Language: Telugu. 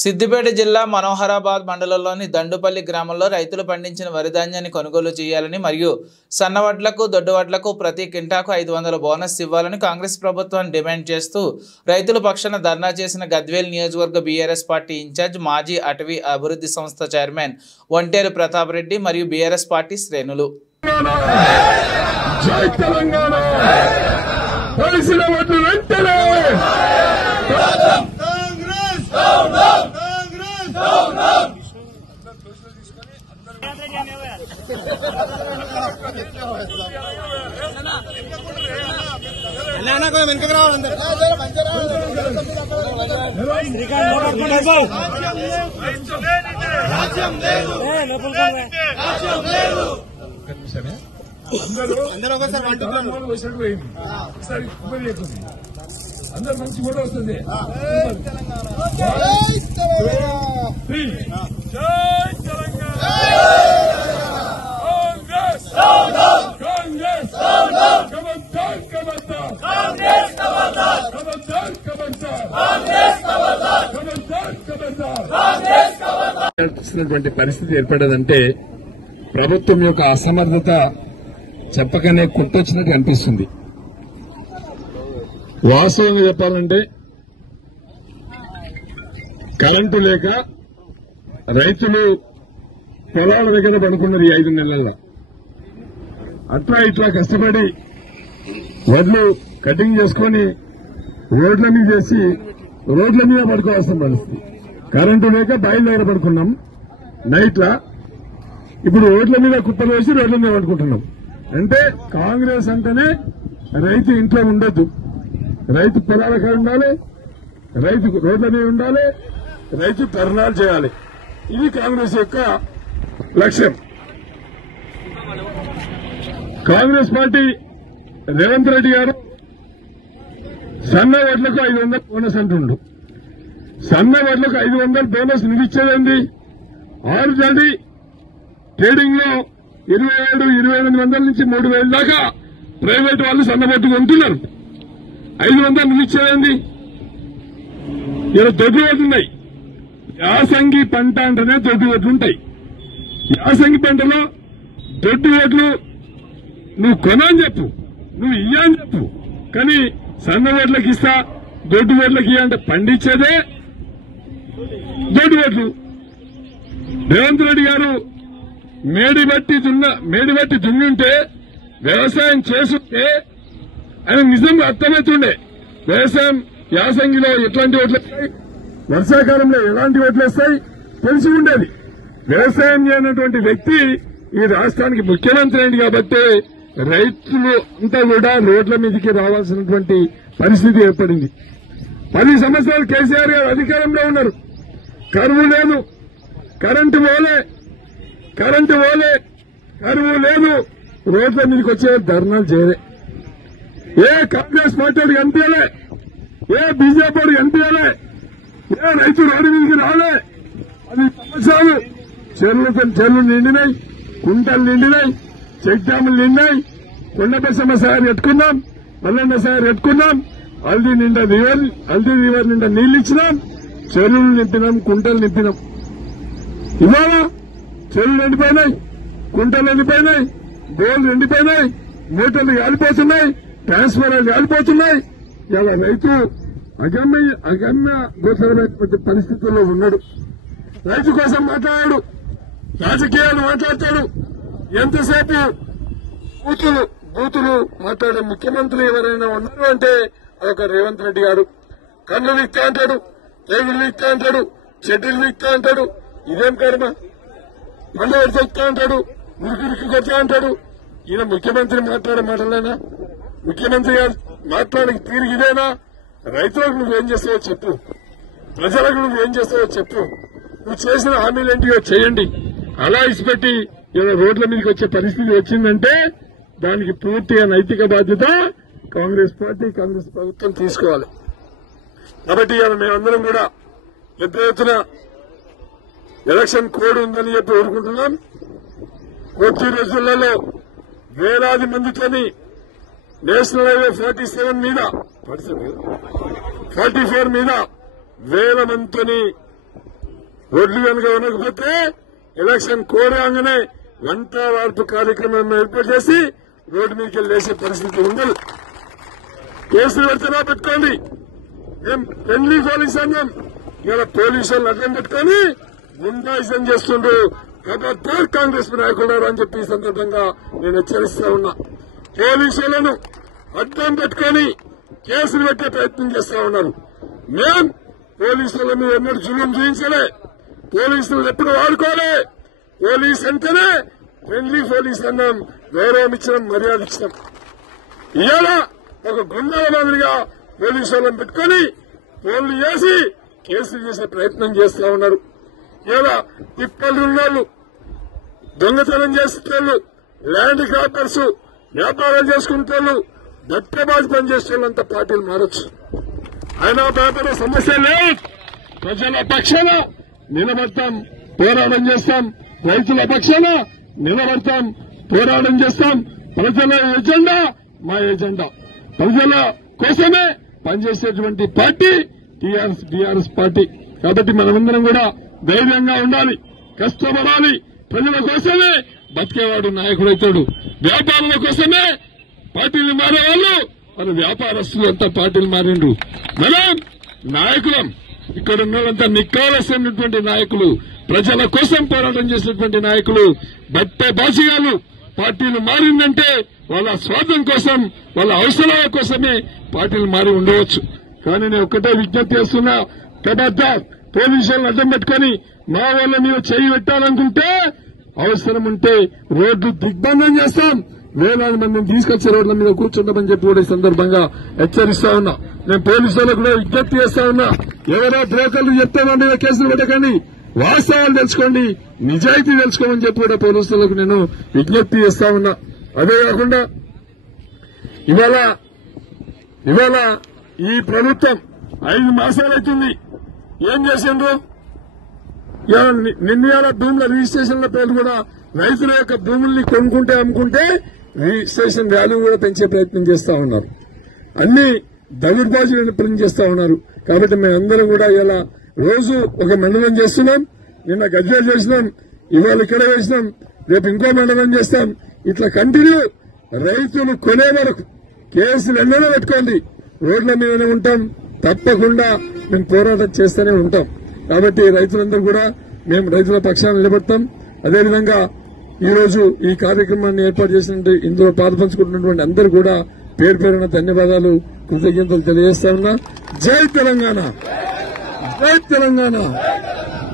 సిద్దిపేట జిల్లా మనోహరాబాద్ మండలంలోని దండుపల్లి గ్రామంలో రైతులు పండించిన వరి ధాన్యాన్ని కొనుగోలు చేయాలని మరియు సన్నవడ్లకు దొడ్డువడ్లకు ప్రతి కింటాకు 500 బోనస్ ఇవ్వాలని కాంగ్రెస్ ప్రభుత్వాన్ని డిమాండ్ చేస్తూ రైతుల పక్షాన ధర్నా చేసిన గద్వేల్ నియోజకవర్గ బీఆర్ఎస్ పార్టీ ఇన్ఛార్జ్ మాజీ అటవీ అభివృద్ధి సంస్థ చైర్మన్ ఒంటేరు ప్రతాప్ రెడ్డి మరియు బీఆర్ఎస్ పార్టీ శ్రేణులు. అందరూ మంచి కూడా వస్తుంది. పరిస్థితి ఏర్పడదంటే ప్రభుత్వం యొక్క అసమర్థత చెప్పకనే కొట్టొచ్చినట్టు అనిపిస్తుంది. వాస్తవంగా చెప్పాలంటే కరెంటు లేక రైతులు పొలాల దగ్గర పడుకున్నారు ఈ 5 నెలల్లో. అట్లా ఇట్లా కష్టపడి వడ్లు కటింగ్ చేసుకుని రోడ్ల మీద చేసి రోడ్ల మీద పడుకోవాల్సిన పరిస్థితి. కరెంటు లేక బయలు దగ్గర పడుకున్నాం నైట్లా. ఇప్పుడు రోడ్ల మీద కుప్పలు వేసి రోడ్ల మీద పడుకుంటున్నాం. అంటే కాంగ్రెస్ అంటేనే రైతు ఇంట్లో ఉండొద్దు, రైతు పొలాలకి ఉండాలి, రైతు రోడ్ల మీద ఉండాలి, రైతు ధర్నాలు చేయాలి. ఇది కాంగ్రెస్ యొక్క లక్ష్యం. కాంగ్రెస్ పార్టీ రేవంత్ రెడ్డి గారు సన్న వడ్లకు 500 బోనస్ అంటుండు. సన్న వడ్లకు 500 బోనస్ నిలిచేదండి. ఆల్రెడీ ట్రేడింగ్ లో 27-28 నుంచి 3000 దాకా ప్రైవేట్ వాళ్ళు సన్నబొట్టు కొంటున్నారు. 500 నిలిచేదండి. ఇలా దొడ్డు వడ్లున్నాయి. యాసంగి పంట అంటేనే దొడ్డు వడ్లుంటాయి. యాసంగి పంటలో దొడ్డు వడ్లు నువ్వు కొనని చెప్పు, నువ్వు ఇయ్యని చెప్పు, కానీ సన్న వడ్లకి ఇస్తా దొడ్డు వడ్లకి ఇయ్యంటే పండించేదే దొడ్డు వడ్లు. రేవంత్ రెడ్డి గారు మేడి బట్టి దున్నుంటే వ్యవసాయం చేస్తుంటే ఆయన నిజంగా అర్థమవుతుండే. వ్యవసాయం యాసంగిలో ఎట్లాంటి ఓట్లు వస్తాయి, వర్షాకాలంలో ఎలాంటి ఓట్లు వస్తాయి తెలిసి ఉండేది. వ్యవసాయం చేయనటువంటి వ్యక్తి ఈ రాష్ట్రానికి ముఖ్యమంత్రి అయింది కాబట్టి రైతులు అంతా కూడా రోడ్ల మీదకి రావాల్సినటువంటి పరిస్థితి ఏర్పడింది. 10 సంవత్సరాలు కేసీఆర్ గారు అధికారంలో ఉన్నారు. కరువు లేదు, కరెంటు పోలే, కరువు లేదు, రోడ్ల మీదకి వచ్చే ధర్నాలు చేయలే. ఏ కాంగ్రెస్ పార్టీ కనిపించలే, ఏ బీజేపీ కనిపించలే, ఏ రైతు రోడ్డు మీదకి రాలే. 10 సంవత్సరాలు చెరువులు నిండినాయి, కుంటలు నిండినాయి, చెక్ డ్యాములు నిండినాయి. కొండపేసమ్మ సాగర్ కట్టుకున్నాం, మల్లన్న సాగర్ కట్టుకున్నాం, హల్దీ రివర్ నిండా నీళ్లు ఇచ్చినాం, చెరువులు నింపినాం, కుంటలు నింపినాం. ఇవాళ చెరువులు ఎండిపోయినాయి, కుంటలు ఎండిపోయినాయి, గోళ్లు ఎండిపోయినాయి, మూటలు కాలిపోతున్నాయి, ట్రాన్స్ఫార్మర్లు కాలిపోతున్నాయి. ఇలా రైతు అగమ్య గోచరమైనటువంటి పరిస్థితుల్లో ఉన్నాడు. రైతు కోసం మాట్లాడాడు, రాజకీయాలు మాట్లాడతాడు. ఎంతసేపు బూతులు మాట్లాడే ముఖ్యమంత్రి ఎవరైనా ఉన్నారు అంటే అదొక రేవంత్ రెడ్డి గారు. కన్ను విక్తా అంటాడు, రేగులు విక్తా అంటాడు, చెడ్డీలు విక్తా అంటాడు. ఇదేం కర్మ? మళ్ళీ చెప్తా అంటాడు, మురికి కొట్టా అంటాడు. ఈయన ముఖ్యమంత్రి మాట్లాడే మాటలేనా? ముఖ్యమంత్రి గారు మాట్లాడే తీరిగి ఇదేనా? రైతులకు నువ్వేం చేస్తావో చెప్పు, ప్రజలకు నువ్వేం చేస్తావో చెప్పు, నువ్వు చేసిన హామీలేంటివో చేయండి. అలా ఇసిపెట్టి ఇలా రోడ్ల మీదకి వచ్చే పరిస్థితి వచ్చిందంటే దానికి పూర్తిగా నైతిక బాధ్యత కాంగ్రెస్ పార్టీ, కాంగ్రెస్ ప్రభుత్వం తీసుకోవాలి. కాబట్టి ఇవాళ మేమందరం కూడా పెద్ద ఎత్తున ఎలక్షన్ కోడ్ ఉందని చెప్పి కోరుకుంటున్నాం. కొద్ది రోజులలో వేలాది మందితోని నేషనల్ హైవే 47 మీద 44 మీద వేల మందితోని రోడ్లు కనుక ఉండకపోతే ఎలక్షన్ కోడ్ రాగానే గంట వార్పు కార్యక్రమం ఏర్పాటు చేసి రోడ్డు మీదకి వెళ్ళి వేసే పరిస్థితి ఉండదు. కేసులు పెడితేనా పెట్టుకోండి. మేము ఫ్రెండ్లీ పోలీస్ అన్నాం. ఇలా పోలీసులను అడ్డం పెట్టుకుని గుండాయిజం చేస్తుండ్రు. ఖబర్దార్ కాంగ్రెస్ నాయకులు అని చెప్పి ఈ సందర్భంగా నేను హెచ్చరిస్తా ఉన్నా. పోలీసులను అడ్డం పెట్టుకుని కేసులు పెట్టే ప్రయత్నం చేస్తా ఉన్నారు. మేం పోలీసుల మీద ఎన్నడూ జులుం చూపించలే. పోలీసులు ఎప్పుడు వాడుకోలే. పోలీస్ అంటేనే ఫ్రెండ్లీ పోలీస్ అన్నాం. గౌరవం ఇచ్చినాం, మర్యాద ఇచ్చినాం. ఇవాళ ఒక గుండాల మాదిరిగా పోలీసులను పెట్టుకుని ఫోన్లు చేసి కేసులు చేసే ప్రయత్నం చేస్తా ఉన్నారు. ఇలా తిప్పలు ఉన్నోళ్ళు, దొంగతనం చేసేటోళ్ళు, ల్యాండ్ క్రాపర్స్, వ్యాపారాలు చేసుకుంటోళ్ళు, దట్టబాజు పనిచేసేటోళ్ళంతా పార్టీలు మారొచ్చు. అయినా భయపడే సమస్య లేదు. ప్రజల పక్షాన నిలబడతాం, పోరాటం చేస్తాం. రైతుల పక్షాన నిలబడతాం, పోరాటం చేస్తాం. ప్రజల ఎజెండా మా ఎజెండా. ప్రజల కోసమే పనిచేసేటువంటి పార్టీ టీఆర్ఎస్ పార్టీ. కాబట్టి మనమందరం కూడా ధైర్యంగా ఉండాలి, కష్టపడాలి. ప్రజల కోసమే బతికేవాడు నాయకుడైతాడు. వ్యాపారుల కోసమే పార్టీలు మారేవాళ్ళు మన వ్యాపారస్తులు అంతా పార్టీలు మారిండ్రు. మనం నాయకులం. ఇక్కడ ఉన్నదంతా నిక్కాలసినటువంటి నాయకులు, ప్రజల కోసం పోరాటం చేసినటువంటి నాయకులు. బట్టే బాసిగాలు పార్టీలు మారిందంటే వాళ్ళ స్వార్థం కోసం, వాళ్ళ అవసరాల కోసమే పార్టీలు మారి ఉండవచ్చు. కానీ నేను ఒక్కటే విజ్ఞప్తి చేస్తున్నా, ఖబర్దార్ పోలీసులను అడ్డం పెట్టుకుని మా వాళ్ళ మీద చేయి పెట్టాలనుకుంటే అవసరం ఉంటే రోడ్డు దిగ్బంధం చేస్తాం. వేలాది మందిని తీసుకొచ్చే రోడ్ల మీద కూర్చుంటామని చెప్పి కూడా ఈ సందర్భంగా హెచ్చరిస్తా ఉన్నా. నేను పోలీసులకు కూడా విజ్ఞప్తి చేస్తా ఉన్నా, ఎవరో బ్రోకర్లు చెప్తే మన మీద కేసులు పెట్టకండి, వాస్తవాలు తెలుసుకోండి, నిజాయితీ తెలుసుకోమని చెప్పి కూడా పోలీసులకు నేను విజ్ఞప్తి చేస్తా ఉన్నా. అదే కాకుండా ఇవాళ ఈ ప్రభుత్వం 5 మాసాలైతుంది. ఏం చేసిండ్రు? నిన్న భూముల రిజిస్ట్రేషన్ల పేర్లు కూడా రైతుల యొక్క భూముల్ని కొనుక్కుంటే అమ్ముకుంటే రిజిస్ట్రేషన్ వాల్యూ కూడా పెంచే ప్రయత్నం చేస్తా ఉన్నారు. అన్ని దగుడుబాజులను ప్రింట్ చేస్తా ఉన్నారు. కాబట్టి మేమందరం కూడా ఇలా రోజు ఒక మండలం చేస్తున్నాం. నిన్న గజ్వేల్ చేసినాం, ఇవాళ ఇక్కడ చేసినాం, రేపు ఇంకో మండలం చేస్తాం. ఇట్లా కంటిన్యూ రైతులు కొనే వరకు కేసులు ఎన్నో పెట్టుకోండి. రోడ్ల మీదనే ఉంటాం, తప్పకుండా మేము పోరాటం చేస్తూనే ఉంటాం. కాబట్టి రైతులందరూ కూడా మేము రైతుల పక్షాన నిలబడతాం. అదేవిధంగా ఈ రోజు ఈ కార్యక్రమాన్ని ఏర్పాటు చేసినట్టు ఇందులో పాల్పంచుకుంటున్నటువంటి అందరూ కూడా పేరు పేరున ధన్యవాదాలు, కృతజ్ఞతలు తెలియజేస్తా ఉన్నా. జై తెలంగాణ, జై తెలంగాణ.